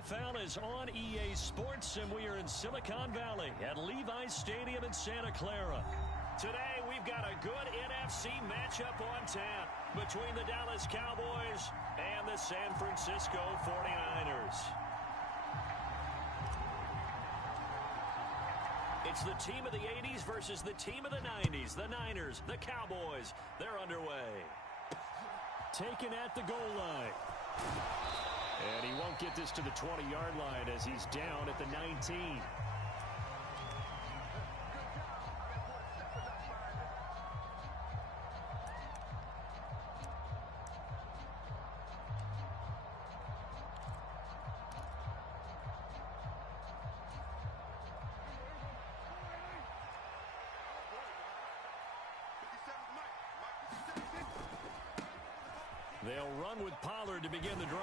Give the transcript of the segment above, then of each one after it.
NFL is on EA Sports, and we are in Silicon Valley at Levi's Stadium in Santa Clara. Today, we've got a good NFC matchup on tap between the Dallas Cowboys and the San Francisco 49ers. It's the team of the 80s versus the team of the 90s. The Niners, the Cowboys, they're underway. Taken at the goal line. And he won't get this to the 20-yard line as he's down at the 19. They'll run with Pollard to begin the drive.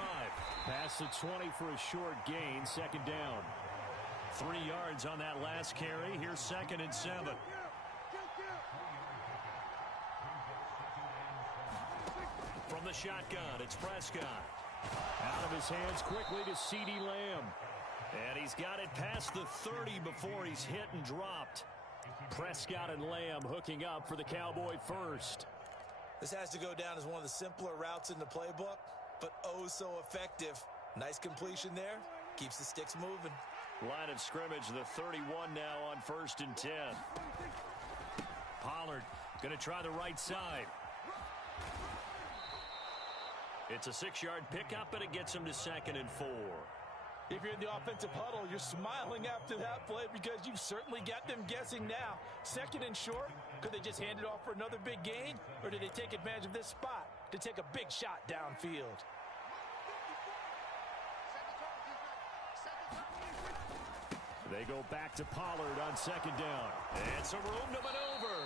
Past the 20 for a short gain, second down. 3 yards on that last carry. Here's 2nd and 7. From the shotgun, it's Prescott. Out of his hands quickly to CeeDee Lamb. And he's got it past the 30 before he's hit and dropped. Prescott and Lamb hooking up for the Cowboy first. This has to go down as one of the simpler routes in the playbook, but oh so effective. Nice completion there. Keeps the sticks moving. Line of scrimmage, the 31 now on 1st and 10. Pollard going to try the right side. It's a 6-yard pickup, and it gets him to 2nd and 4. If you're in the offensive huddle, you're smiling after that play because you've certainly got them guessing now. 2nd and short, could they just hand it off for another big gain? Or did they take advantage of this spot to take a big shot downfield? They go back to Pollard on 2nd down. And some room to maneuver.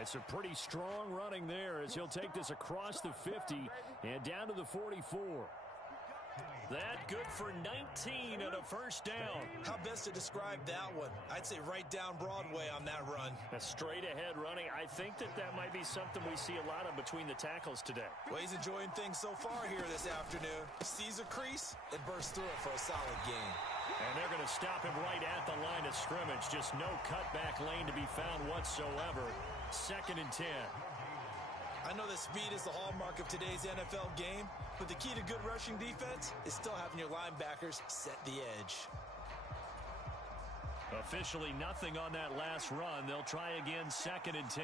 It's a pretty strong running there as he'll take this across the 50 and down to the 44. That good for 19 and a first down. How best to describe that one? I'd say right down Broadway on that run. A straight ahead running. I think that might be something we see a lot of between the tackles today. Well, he's enjoying things so far here this afternoon. Sees a crease and bursts through it for a solid gain. And they're going to stop him right at the line of scrimmage. Just no cutback lane to be found whatsoever. 2nd and 10. I know that speed is the hallmark of today's NFL game, but the key to good rushing defense is still having your linebackers set the edge. Officially nothing on that last run. They'll try again, 2nd and 10.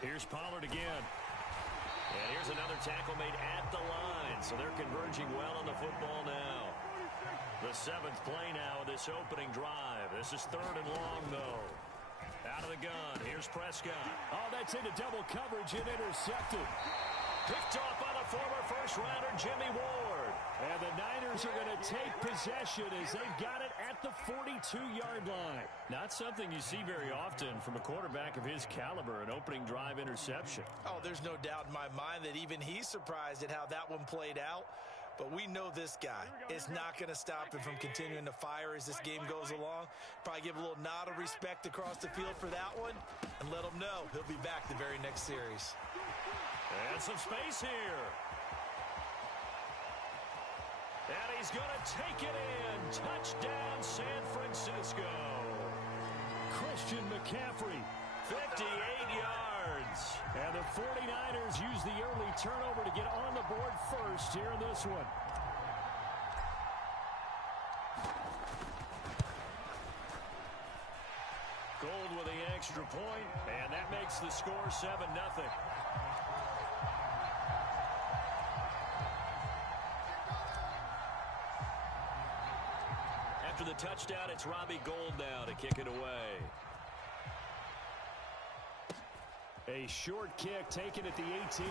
Here's Pollard again. And here's another tackle made at the line, so they're converging well on the football now. The 7th play now of this opening drive. This is 3rd and long, though. Out of the gun. Here's Prescott. Oh, that's into double coverage and intercepted. Picked off by the former first-rounder Jimmy Ward. And the Niners are going to take possession as they've got it at the 42-yard line. Not something you see very often from a quarterback of his caliber, an opening drive interception. Oh, there's no doubt in my mind that even he's surprised at how that one played out. But we know this guy is not going to stop him from continuing to fire as this game goes along. Probably give a little nod of respect across the field for that one and let him know he'll be back the very next series. And some space here. And he's going to take it in. Touchdown, San Francisco. Christian McCaffrey. 58 yards. And the 49ers use the early turnover to get on the board first here in this one. Gold with the extra point, and that makes the score 7-0. After the touchdown, it's Robbie Gould now to kick it away. A short kick taken at the 18.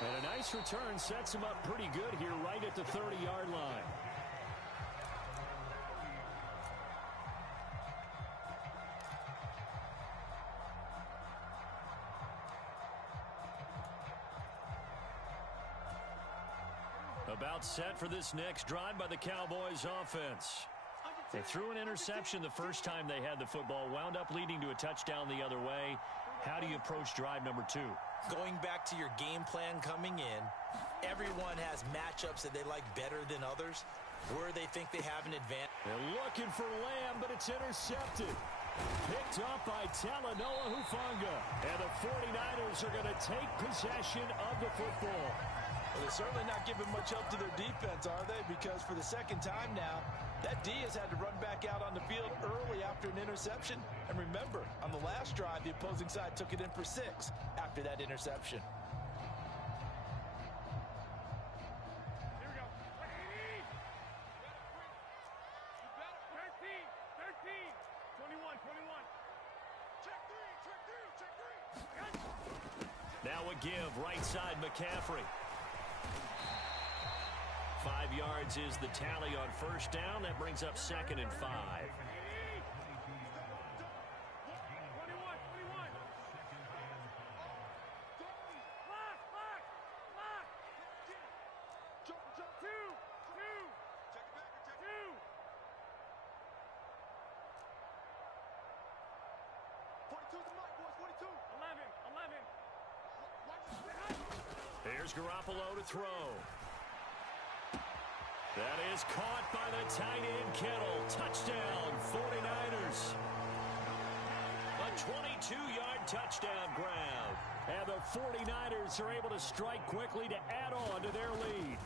And a nice return sets him up pretty good here right at the 30-yard line. About set for this next drive by the Cowboys offense. They threw an interception the first time they had the football, wound up leading to a touchdown the other way. How do you approach drive number 2? Going back to your game plan coming in, everyone has matchups that they like better than others, where they think they have an advantage. They're looking for Lamb, but it's intercepted. Picked up by Talanoa Hufanga. And the 49ers are going to take possession of the football. Well, they're certainly not giving much help to their defense, are they? Because for the second time now, that D has had to run back out on the field early after an interception. And remember, on the last drive, the opposing side took it in for 6 after that interception. Here we go. 13, 21. Check three. Now a give, right side McCaffrey. 5 yards is the tally on first down. That brings up 2nd and 5. 21. Lock. Two. 42's the mark, boys. 42. 11. Here's Garoppolo to throw. That is caught by the tight end Kittle. Touchdown, 49ers. A 22-yard touchdown grab. And the 49ers are able to strike quickly to add on to their lead.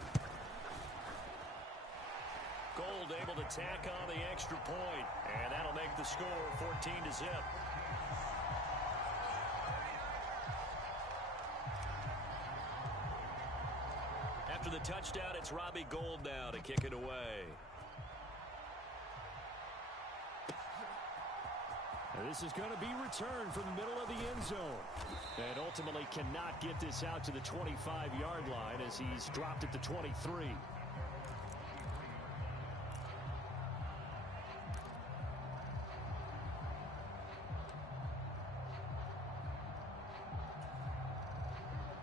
Gold able to tack on the extra point. And that'll make the score 14-0. After the touchdown, it's Robbie Gould now to kick it away. And this is going to be returned from the middle of the end zone. And ultimately cannot get this out to the 25-yard line as he's dropped at the 23.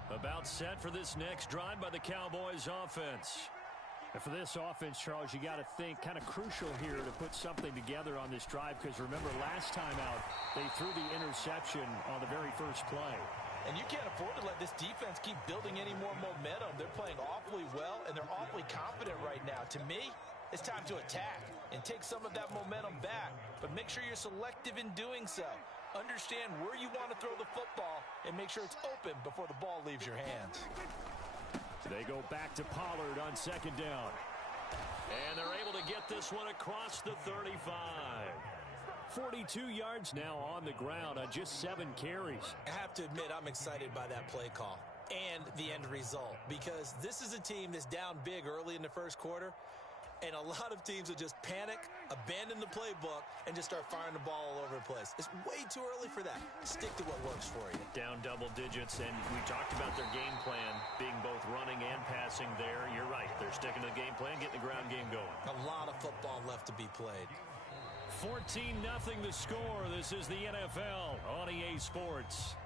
About set for this next drive by the Cowboys offense. And for this offense, Charles, you got to think kind of crucial here to put something together on this drive, because remember last time out they threw the interception on the very first play. And you can't afford to let this defense keep building any more momentum. They're playing awfully well, and they're awfully confident right now. To me, it's time to attack and take some of that momentum back. But make sure you're selective in doing so. Understand where you want to throw the football and make sure it's open before the ball leaves your hands. They go back to Pollard on 2nd down. And they're able to get this one across the 35. 42 yards now on the ground on just 7 carries. I have to admit, I'm excited by that play call and the end result, because this is a team that's down big early in the first quarter, and a lot of teams will just panic, abandon the playbook, and just start firing the ball all over the place. It's way too early for that. Stick to what works for you. Down double digits, and we talked about their game plan being both running and passing there. You're right. They're sticking to the game plan, getting the ground game going. A lot of football left to be played. 14-0 the score. This is the NFL on EA Sports.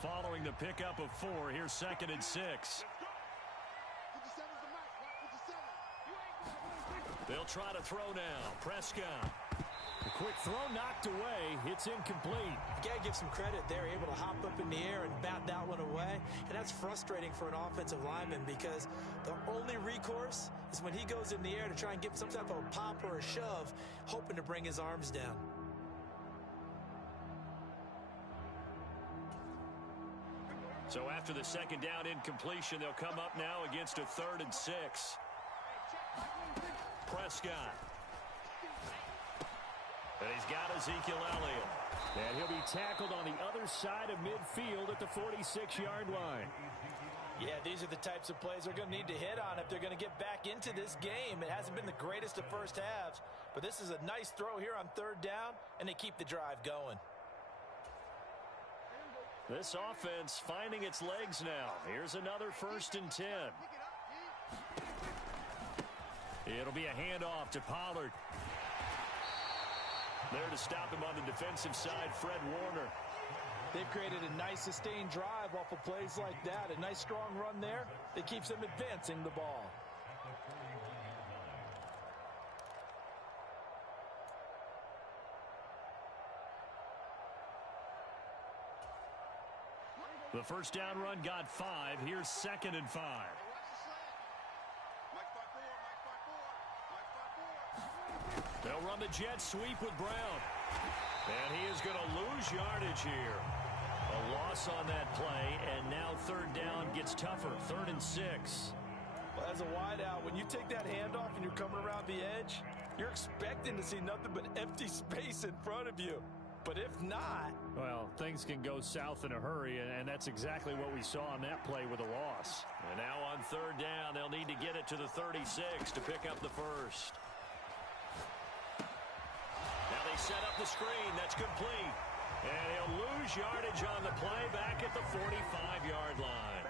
Following the pickup of 4, here's 2nd and 6. They'll try to throw now. Prescott. The quick throw knocked away. It's incomplete. You got to give some credit. They're able to hop up in the air and bat that one away. And that's frustrating for an offensive lineman, because the only recourse is when he goes in the air to try and get some type of a pop or a shove, hoping to bring his arms down. So after the 2nd down incompletion, they'll come up now against a 3rd and 6. Prescott. And he's got Ezekiel Elliott. And he'll be tackled on the other side of midfield at the 46-yard line. Yeah, these are the types of plays they're going to need to hit on if they're going to get back into this game. It hasn't been the greatest of first halves, but this is a nice throw here on 3rd down, and they keep the drive going. This offense finding its legs now. Here's another 1st and 10. It'll be a handoff to Pollard. There to stop him on the defensive side, Fred Warner. They've created a nice sustained drive off of plays like that. A nice strong run there that keeps them advancing the ball. The first down run got 5. Here's 2nd and 5. They'll run the jet sweep with Brown. And he is going to lose yardage here. A loss on that play, and now 3rd down gets tougher. 3rd and 6. Well, as a wideout, when you take that handoff and you're coming around the edge, you're expecting to see nothing but empty space in front of you. But if not... Well, things can go south in a hurry, and that's exactly what we saw on that play with a loss. And now on 3rd down, they'll need to get it to the 36 to pick up the first. Now they set up the screen. That's complete. And he'll lose yardage on the play back at the 45-yard line.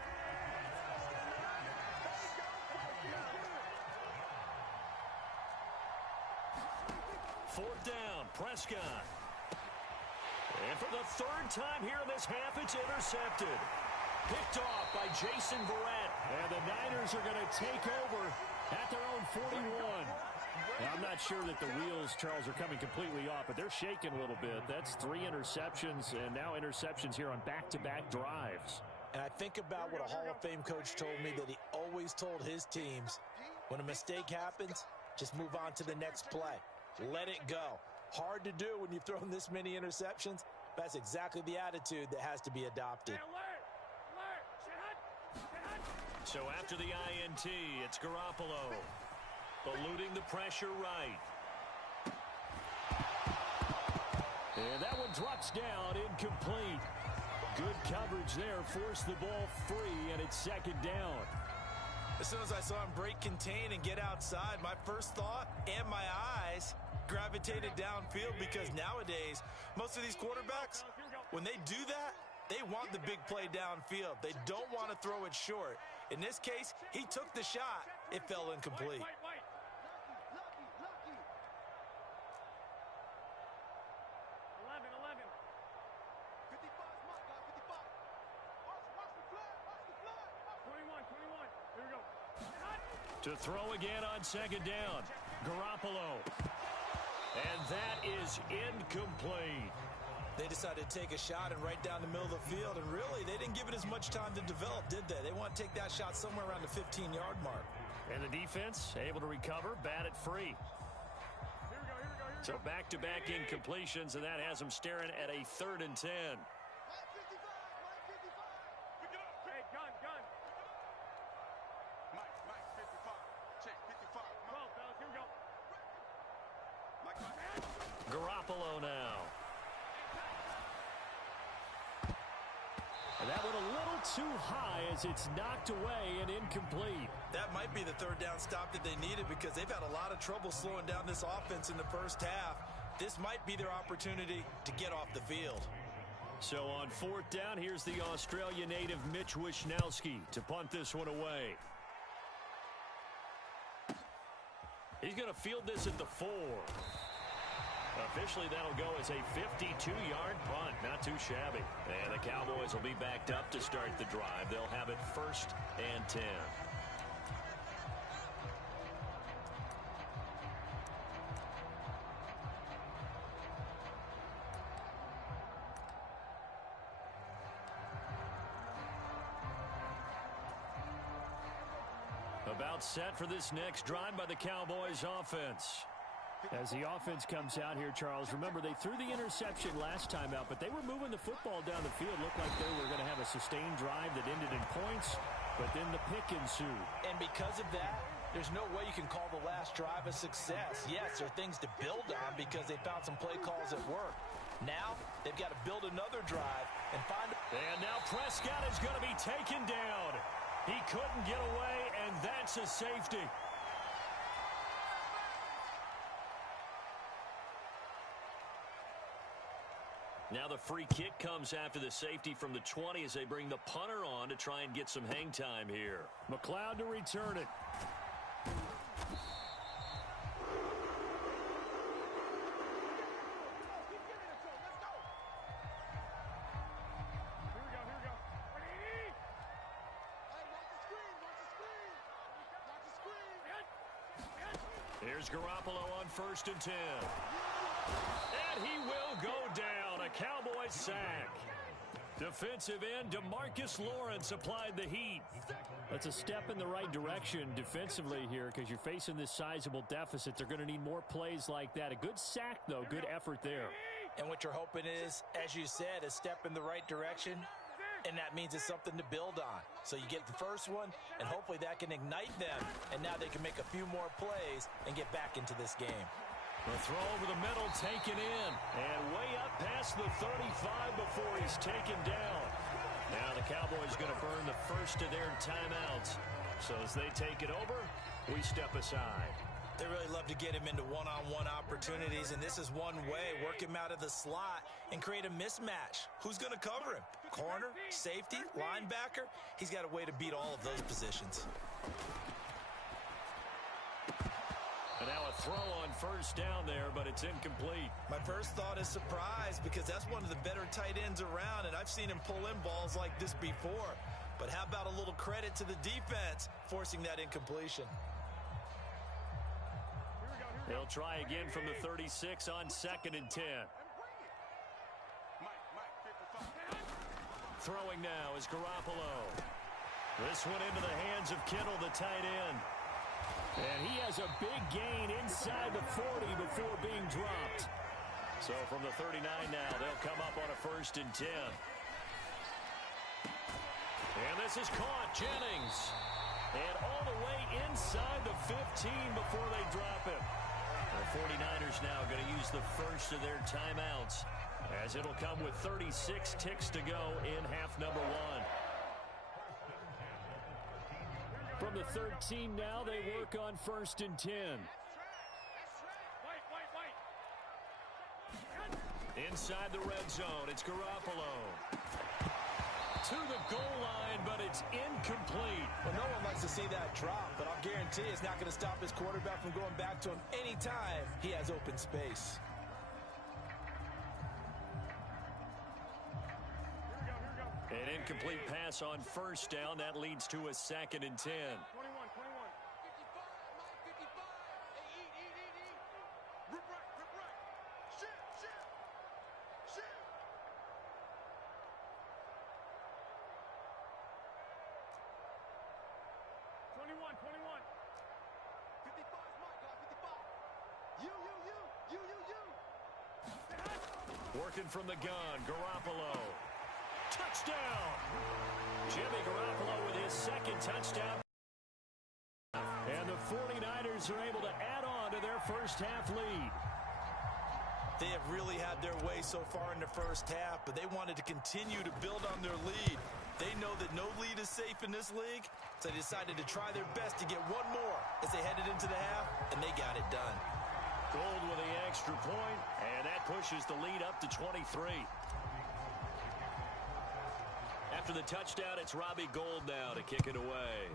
Fourth down, Prescott. And for the 3rd time here in this half, it's intercepted. Picked off by Jason Verrett. And the Niners are going to take over at their own 41. Now, I'm not sure that the wheels, Charles, are coming completely off, but they're shaking a little bit. That's 3 interceptions, and now interceptions here on back-to-back drives. And I think about what a Hall of Fame coach told me that he always told his teams, when a mistake happens, just move on to the next play. Let it go. Hard to do when you've thrown this many interceptions. That's exactly the attitude that has to be adopted. So after the INT, it's Garoppolo. Eluding the pressure right. And that one drops down, incomplete. Good coverage there, forced the ball free, and it's 2nd down. As soon as I saw him break contain and get outside, my first thought and my eyes gravitated downfield, because nowadays, most of these quarterbacks, when they do that, they want the big play downfield. They don't want to throw it short. In this case, he took the shot. It fell incomplete. To throw again on 2nd down. Garoppolo. And that is incomplete. They decided to take a shot and right down the middle of the field, and really, they didn't give it as much time to develop, did they? They want to take that shot somewhere around the 15-yard mark. And the defense able to recover, bat it free. So back-to-back incompletions, and that has them staring at a 3rd and 10. Garoppolo now. And that one a little too high as it's knocked away and incomplete. That might be the 3rd down stop that they needed, because they've had a lot of trouble slowing down this offense in the first half. This might be their opportunity to get off the field. So on 4th down, here's the Australia native Mitch Wishnowski to punt this one away. He's going to field this at the 4. Officially, that'll go as a 52-yard punt. Not too shabby. And the Cowboys will be backed up to start the drive. They'll have it 1st and 10. About set for this next drive by the Cowboys offense. As the offense comes out here, Charles, remember they threw the interception last time out, but they were moving the football down the field. Looked like they were going to have a sustained drive that ended in points, but then the pick ensued. And because of that, there's no way you can call the last drive a success. Yes, there are things to build on because they found some play calls that work. Now, they've got to build another drive and find... And now Prescott is going to be taken down. He couldn't get away, and that's a safety. Now the free kick comes after the safety from the 20 as they bring the punter on to try and get some hang time here. McLeod to return it. Here's Garoppolo on 1st and 10. And he will go down. A Cowboys sack. Defensive end DeMarcus Lawrence applied the heat. That's a step in the right direction defensively here because you're facing this sizable deficit. They're going to need more plays like that. A good sack, though. Good effort there. And what you're hoping is, as you said, a step in the right direction. And that means it's something to build on. So you get the first one, and hopefully that can ignite them. And now they can make a few more plays and get back into this game. The throw over the middle taken in. And way up past the 35 before he's taken down. Now the Cowboys going to burn the first of their timeouts. So as they take it over, we step aside. They really love to get him into one-on-one opportunities, and this is one way. Work him out of the slot and create a mismatch. Who's going to cover him? Corner, safety, linebacker? He's got a way to beat all of those positions. And now a throw on 1st down there, but it's incomplete. My first thought is surprise because that's one of the better tight ends around, and I've seen him pull in balls like this before. But how about a little credit to the defense forcing that incompletion? They'll try again from the 36 on 2nd and 10. Throwing now is Garoppolo. This one into the hands of Kittle, the tight end. And he has a big gain inside the 40 before being dropped. So from the 39 now, they'll come up on a 1st and 10. And this is caught, Jennings. And all the way inside the 15 before they drop him. The 49ers now going to use the first of their timeouts as it'll come with 36 ticks to go in half number 1. From the 13 now, they work on 1st and 10. Inside the red zone, it's Garoppolo. To the goal line, but it's incomplete. Well, no one likes to see that drop, but I'll guarantee it's not going to stop his quarterback from going back to him anytime he has open space. An incomplete pass on 1st down. That leads to a 2nd and 10. 21. Working from the gun, Garoppolo. Touchdown! Jimmy Garoppolo with his 2nd touchdown. And the 49ers are able to add on to their first half lead. They have really had their way so far in the first half, but they wanted to continue to build on their lead. They know that no lead is safe in this league, so they decided to try their best to get one more as they headed into the half, and they got it done. Gold with the extra point, and that pushes the lead up to 23. After the touchdown, it's Robbie Gould now to kick it away.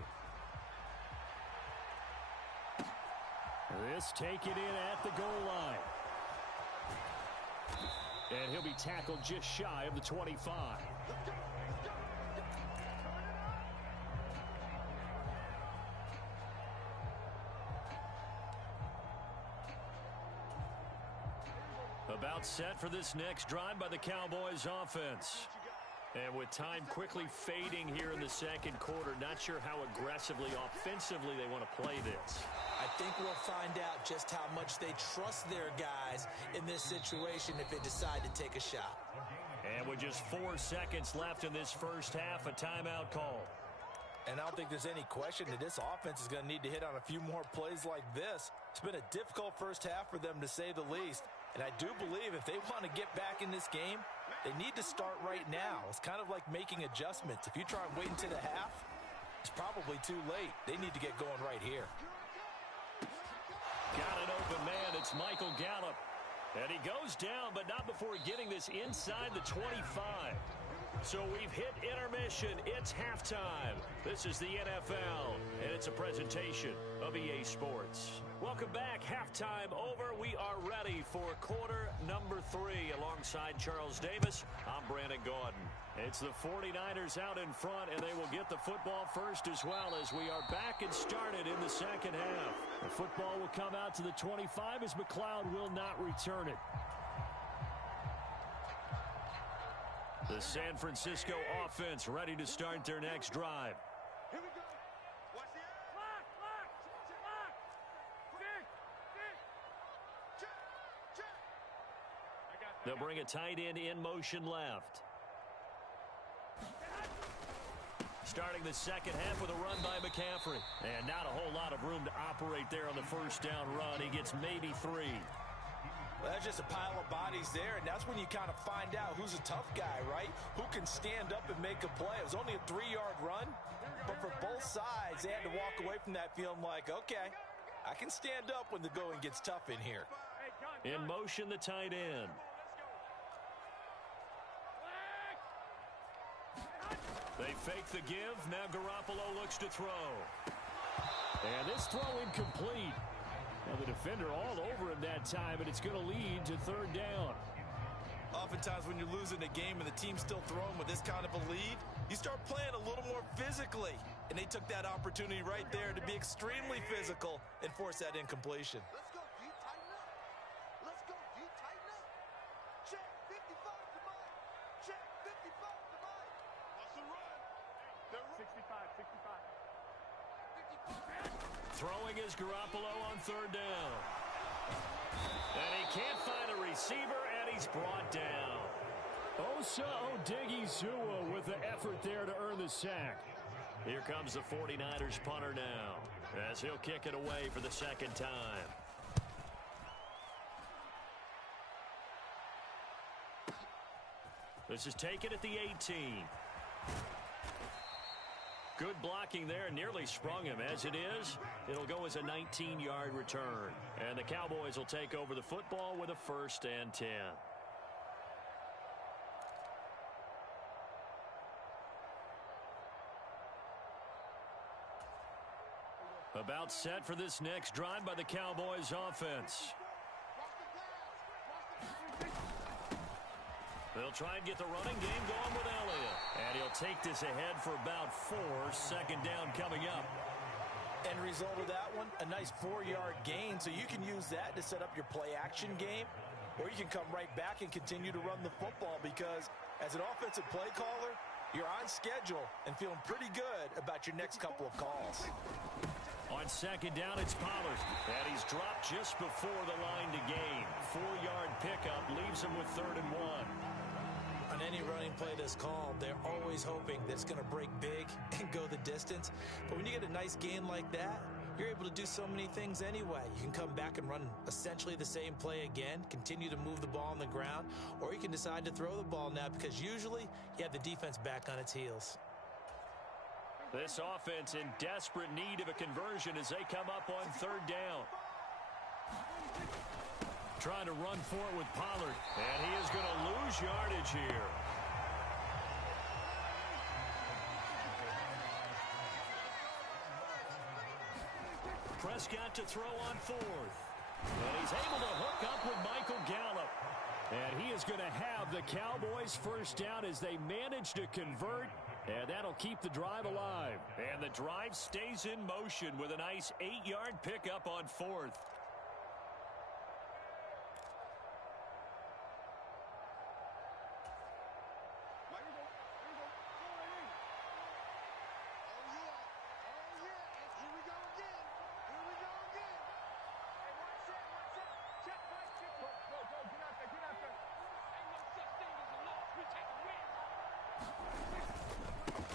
This taken in at the goal line. And he'll be tackled just shy of the 25. About set for this next drive by the Cowboys offense. And with time quickly fading here in the second quarter, not sure how aggressively, offensively they want to play this. I think we'll find out just how much they trust their guys in this situation if they decide to take a shot. And with just 4 seconds left in this first half, a timeout call. And I don't think there's any question that this offense is going to need to hit on a few more plays like this. It's been a difficult first half for them, to say the least. And I do believe if they want to get back in this game, they need to start right now. It's kind of like making adjustments. If you try and wait until the half, it's probably too late. They need to get going right here. Got an open man. It's Michael Gallup. And he goes down, but not before getting this inside the 25. So we've hit intermission. It's halftime. This is the NFL, and it's a presentation of EA Sports. Welcome back. Halftime over. We are ready for quarter number 3. Alongside Charles Davis, I'm Brandon Gaudin. It's the 49ers out in front, and they will get the football first as well as we are back and started in the second half. The football will come out to the 25 as McLeod will not return it. The San Francisco offense ready to start their next drive. Here we go. Watch the air. Lock. Check. I got that. They'll bring a tight end in motion left. Starting the second half with a run by McCaffrey. And not a whole lot of room to operate there on the first down run. He gets maybe 3. Well, that's just a pile of bodies there, and that's when you kind of find out who's a tough guy, right? Who can stand up and make a play. It was only a 3-yard run, but for both sides, they had to walk away from that feeling like, okay, I can stand up when the going gets tough in here. In motion, the tight end. They fake the give. Now Garoppolo looks to throw. And this throw incomplete. Now the defender all over him that time, and it's going to lead to third down. Oftentimes when you're losing a game and the team's still throwing with this kind of a lead, you start playing a little more physically. And they took that opportunity right there to be extremely physical and force that incompletion. Let's go, D. Tighten up. Let's go, D. Tighten up. Check 55 to Mike. Check 55 to Mike. Watch the run. 65. Throwing is Garoppolo on third down. And he can't find a receiver, and he's brought down. Osa Odighizuwa with the effort there to earn the sack. Here comes the 49ers punter now, as he'll kick it away for the second time. This is taken at the 18. Good blocking there, nearly sprung him. As it is, it'll go as a 19-yard return. And the Cowboys will take over the football with a 1st and 10. About set for this next drive by the Cowboys offense. They'll try and get the running game going with Elliott. And he'll take this ahead for about 4. Second down coming up. End result of that one, a nice 4-yard gain, so you can use that to set up your play-action game, or you can come right back and continue to run the football because as an offensive play caller, you're on schedule and feeling pretty good about your next couple of calls. On second down, it's Pollard. And he's dropped just before the line to gain. 4-yard pickup leaves him with 3rd and 1. On any running play that's called, they're always hoping that it's going to break big and go the distance. But when you get a nice gain like that, you're able to do so many things anyway. You can come back and run essentially the same play again, continue to move the ball on the ground, or you can decide to throw the ball now because usually you have the defense back on its heels. This offense in desperate need of a conversion as they come up on 3rd down. Trying to run for it with Pollard, and he is going to lose yardage here. Prescott to throw on 4th. And he's able to hook up with Michael Gallup. And he is going to have the Cowboys first down as they manage to convert. And that'll keep the drive alive. And the drive stays in motion with a nice 8-yard pickup on 4th.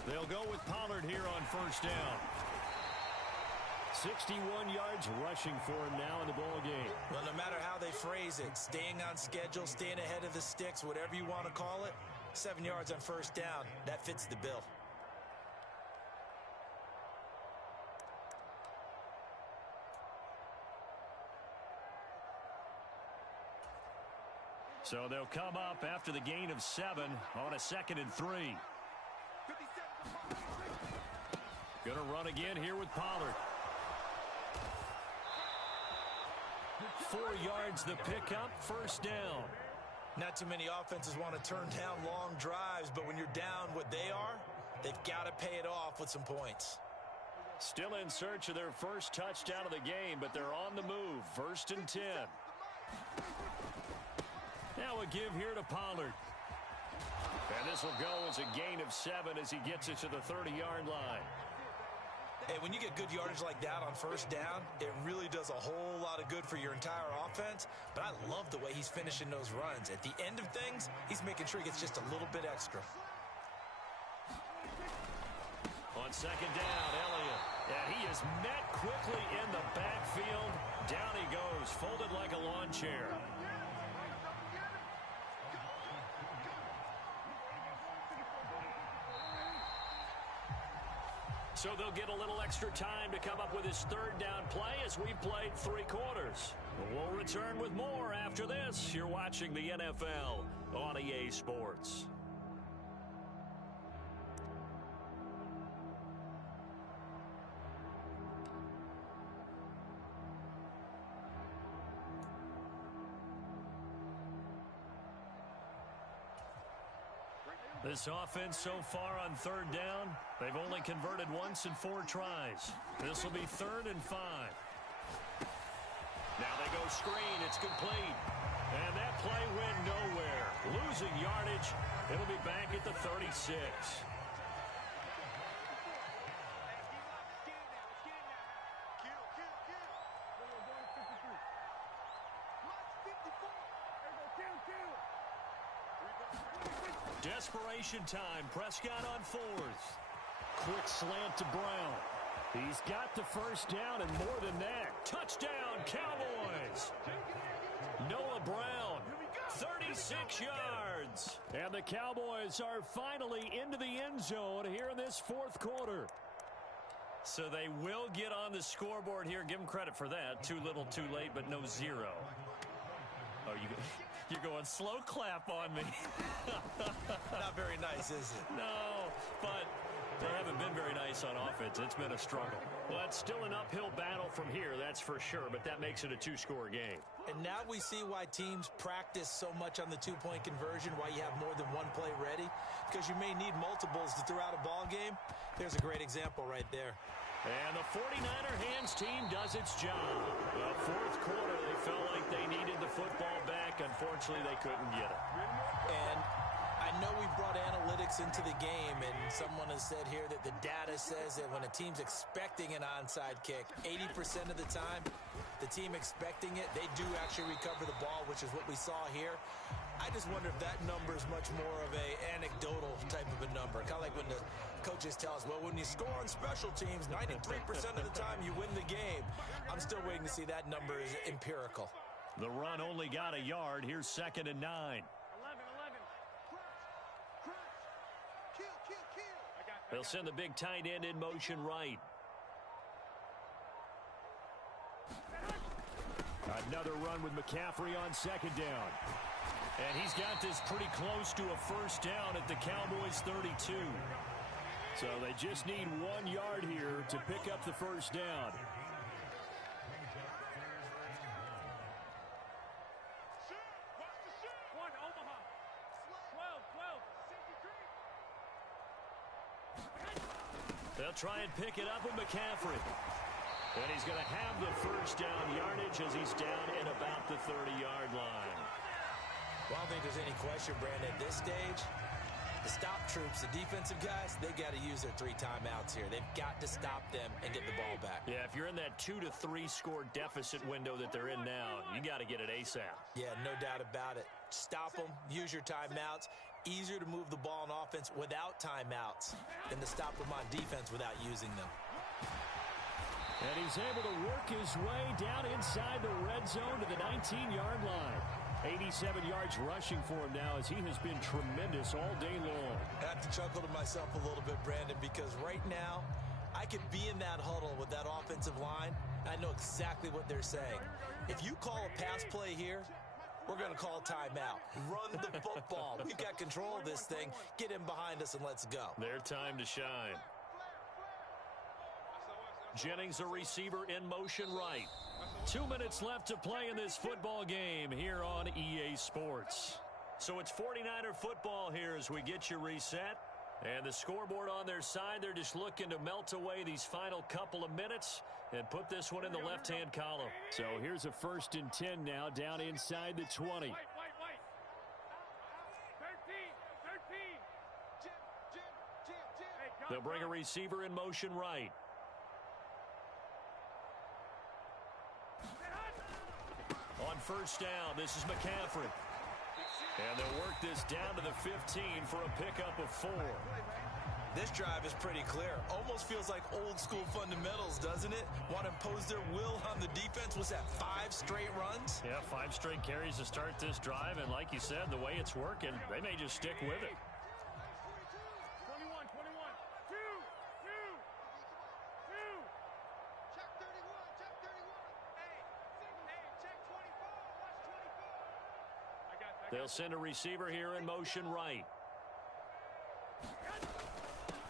They'll go with Pollard here on first down. 61 yards rushing for him now in the ball game. Well, no matter how they phrase it, staying on schedule, staying ahead of the sticks, whatever you want to call it, 7 yards on first down, that fits the bill. So they'll come up after the gain of 7 on a 2nd and 3. Going to run again here with Pollard. 4 yards the pickup, first down. Not too many offenses want to turn down long drives, but when you're down what they are, they've got to pay it off with some points. Still in search of their first touchdown of the game, but they're on the move. 1st and 10. Now a give here to Pollard. And this will go as a gain of 7 as he gets it to the 30-yard line. Hey, when you get good yardage like that on first down, it really does a whole lot of good for your entire offense. But I love the way he's finishing those runs. At the end of things, he's making sure he gets just a little bit extra. On 2nd down, Elliott. And he is met quickly in the backfield. Down he goes, folded like a lawn chair. So they'll get a little extra time to come up with his 3rd down play as we've played 3 quarters. We'll return with more after this. You're watching the NFL on EA Sports. This offense so far on 3rd down, they've only converted once in 4 tries. This will be 3rd and 5. Now they go screen. It's complete. And that play went nowhere. Losing yardage. It'll be back at the 36. Desperation time. Prescott on 4th. Quick slant to Brown. He's got the first down and more than that. Touchdown, Cowboys. Noah Brown, 36 yards. And the Cowboys are finally into the end zone here in this 4th quarter. So they will get on the scoreboard here. Give them credit for that. Too little, too late, but no 0. Oh, you're going slow clap on me. Not very nice, is it? No, but they haven't been very nice on offense. It's been a struggle. Well, it's still an uphill battle from here, that's for sure, but that makes it a 2-score game. And now we see why teams practice so much on the 2-point conversion, why you have more than one play ready, because you may need multiples to throw out a ball game. There's a great example right there. And the 49er hands team does its job. The 4th quarter, they felt like they needed the football back. Unfortunately, they couldn't get it. And I know we've brought analytics into the game, and someone has said here that the data says that when a team's expecting an onside kick, 80% of the time, the team expecting it, they do actually recover the ball, which is what we saw here. I just wonder if that number is much more of a anecdotal type of a number. Kind of like when the coaches tell us, well, when you score on special teams, 93% of the time you win the game. I'm still waiting to see that number is empirical. The run only got a yard. Here's 2nd and 9. 11. They'll send the big tight end in motion right. Another run with McCaffrey on 2nd down. And he's got this pretty close to a first down at the Cowboys' 32. So they just need 1 yard here to pick up the first down. They'll try and pick it up with McCaffrey. And he's going to have the first down yardage as he's down at about the 30-yard line. Well, I don't think there's any question, Brandon, at this stage, the stop troops, the defensive guys, they got to use their 3 timeouts here. They've got to stop them and get the ball back. Yeah, if you're in that 2 to 3 score deficit window that they're in now, you got to get it ASAP. Yeah, no doubt about it. Stop them, use your timeouts. Easier to move the ball on offense without timeouts than to stop them on defense without using them. And he's able to work his way down inside the red zone to the 19-yard line. 87 yards rushing for him now as he has been tremendous all day long. I have to chuckle to myself a little bit, Brandon, because right now I could be in that huddle with that offensive line. I know exactly what they're saying. If you call a pass play here, we're going to call timeout. Run the football. We've got control of this thing. Get him behind us and let's go. Their time to shine. Jennings, a receiver in motion right. 2 minutes left to play in this football game here on EA Sports. So it's 49er football here as we get you reset. And the scoreboard on their side, they're just looking to melt away these final couple of minutes and put this one in the left-hand column. So here's a 1st and 10 now down inside the 20. They'll bring a receiver in motion right. On 1st down, this is McCaffrey. And they'll work this down to the 15 for a pickup of 4. This drive is pretty clear. Almost feels like old school fundamentals, doesn't it? Want to impose their will on the defense. Was that 5 straight runs? Yeah, 5 straight carries to start this drive. And like you said, the way it's working, they may just stick with it. 21, 21, 2. Check 31, check 31. Hey, check 24, watch 24. They'll send a receiver here in motion right.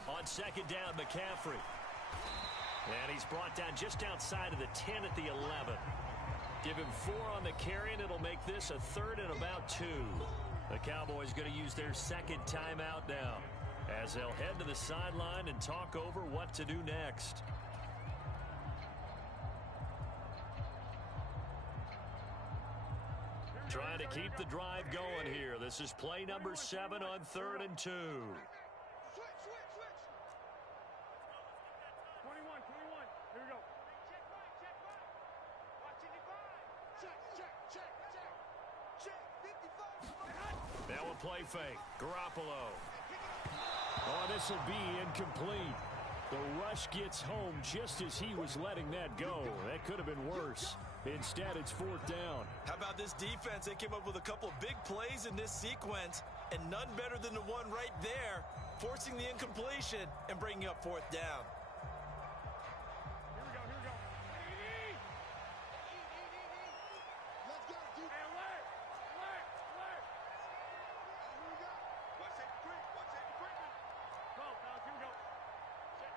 On 2nd down, McCaffrey. And he's brought down just outside of the 10 at the 11. Give him 4 on the carry, and it'll make this a 3rd and about 2. The Cowboys going to use their 2nd timeout now as they'll head to the sideline and talk over what to do next. Trying to keep the drive going here. This is play number 7 on 3rd and 2. Switch. 21. Here we go. Check right. Watch 55. Check. 55. Now a play fake. Garoppolo. Oh, this will be incomplete. The rush gets home just as he was letting that go. That could have been worse. Instead, it's 4th down. How about this defense? They came up with a couple of big plays in this sequence, and none better than the one right there, forcing the incompletion and bringing up 4th down. Here we go. Let's go, dude. Hey, alert. Here we go. Watch safety quick. Go, fellas, here we go. Check.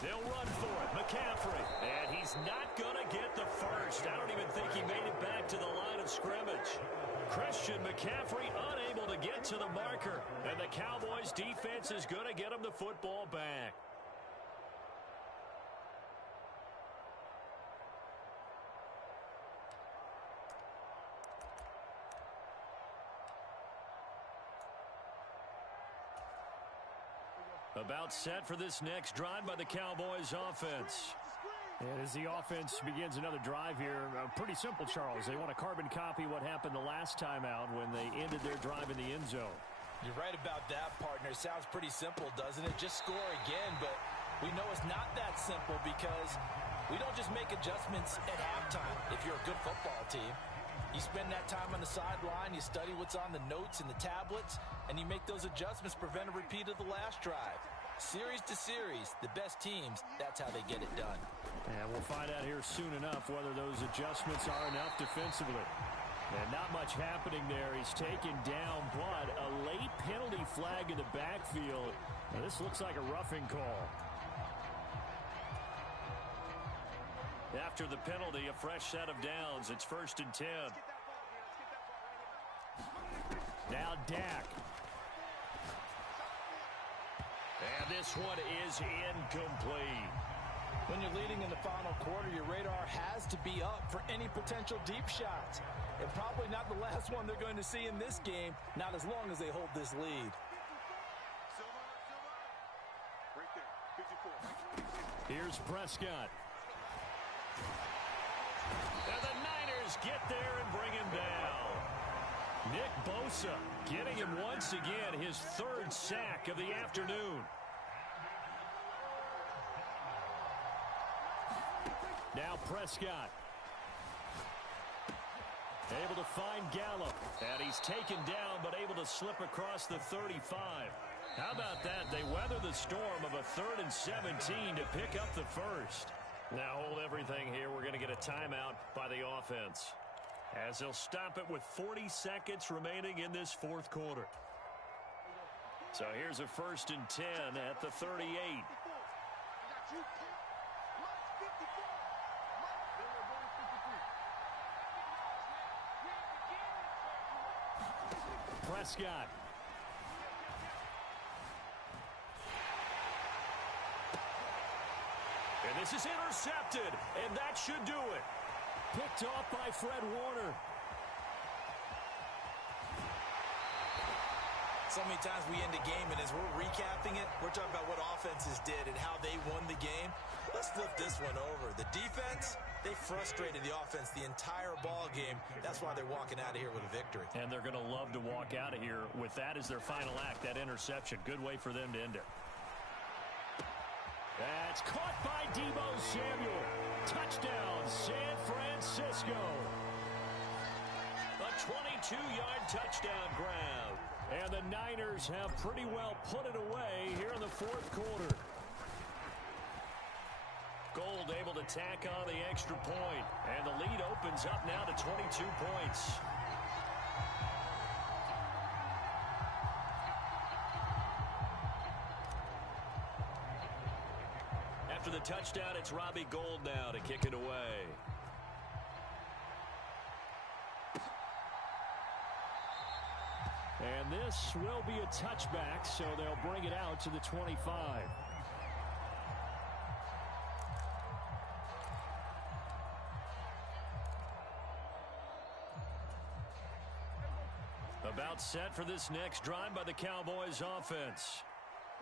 They'll run for it. McCaffrey. And he's not going to get the first. I don't even think he made it back to the line of scrimmage. Christian McCaffrey unable to get to the marker. And the Cowboys defense is going to get him the football back. About set for this next drive by the Cowboys offense. And as the offense begins another drive here, pretty simple, Charles. They want to carbon copy what happened the last time out when they ended their drive in the end zone. You're right about that, partner. Sounds pretty simple, doesn't it? Just score again, but we know it's not that simple because we don't just make adjustments at halftime if you're a good football team. You spend that time on the sideline, you study what's on the notes and the tablets, and you make those adjustments, prevent a repeat of the last drive. Series to series, the best teams, that's how they get it done. And we'll find out here soon enough whether those adjustments are enough defensively. And not much happening there. He's taken down, but a late penalty flag in the backfield. Now, this looks like a roughing call. After the penalty, a fresh set of downs. It's 1st and 10. Now Dak. And this one is incomplete. When you're leading in the final quarter, your radar has to be up for any potential deep shots. And probably not the last one they're going to see in this game, not as long as they hold this lead. Right there, 54. Here's Prescott. And the Niners get there and bring him down. Nick Bosa getting him once again his 3rd sack of the afternoon. Now Prescott. Able to find Gallup. And he's taken down but able to slip across the 35. How about that? They weather the storm of a 3rd and 17 to pick up the first. Now hold everything here. We're going to get a timeout by the offense, as they'll stop it with 40 seconds remaining in this fourth quarter. So here's a 1st and 10 at the 38. Prescott. And this is intercepted, and that should do it. Picked off by Fred Warner. So many times we end a game, and as we're recapping it, we're talking about what offenses did and how they won the game. Let's flip this one over. The defense, they frustrated the offense the entire ball game. That's why they're walking out of here with a victory. And they're going to love to walk out of here with that as their final act, that interception. Good way for them to end it. That's caught by Deebo Samuel. Touchdown, San Francisco. A 22-yard touchdown grab. And the Niners have pretty well put it away here in the fourth quarter. Gold able to tack on the extra point. And the lead opens up now to 22 points. After the touchdown, it's Robbie Gould now to kick it away. And this will be a touchback, so they'll bring it out to the 25. About set for this next drive by the Cowboys offense.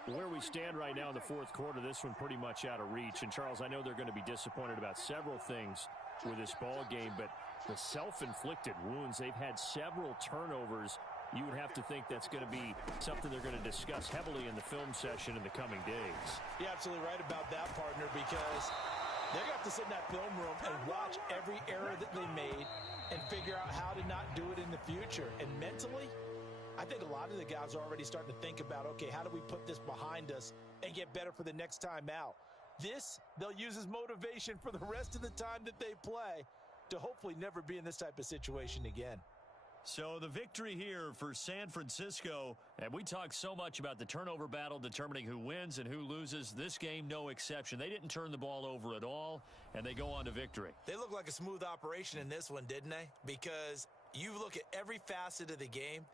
Where we stand right now in the fourth quarter, this one pretty much out of reach. And, Charles, I know they're going to be disappointed about several things with this ball game, but the self-inflicted wounds, they've had several turnovers. You would have to think that's going to be something they're going to discuss heavily in the film session in the coming days. You're absolutely right about that, partner, because they're going to have to sit in that film room and watch every error that they made and figure out how to not do it in the future. And mentally, I think a lot of the guys are already starting to think about, okay, how do we put this behind us and get better for the next time out? This, they'll use as motivation for the rest of the time that they play to hopefully never be in this type of situation again. So the victory here for San Francisco, and we talk so much about the turnover battle determining who wins and who loses. This game, no exception. They didn't turn the ball over at all, and they go on to victory. They look like a smooth operation in this one, didn't they? Because you look at every facet of the game,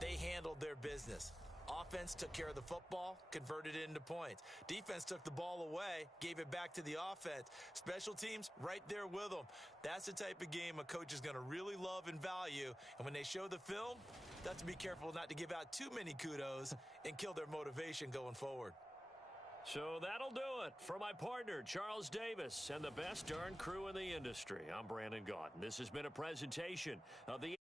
they handled their business. Offense took care of the football, converted it into points. Defense took the ball away, gave it back to the offense. Special teams, right there with them. That's the type of game a coach is going to really love and value. And when they show the film, they have to be careful not to give out too many kudos and kill their motivation going forward. So that'll do it for my partner, Charles Davis, and the best darn crew in the industry. I'm Brandon Gaudin. This has been a presentation of the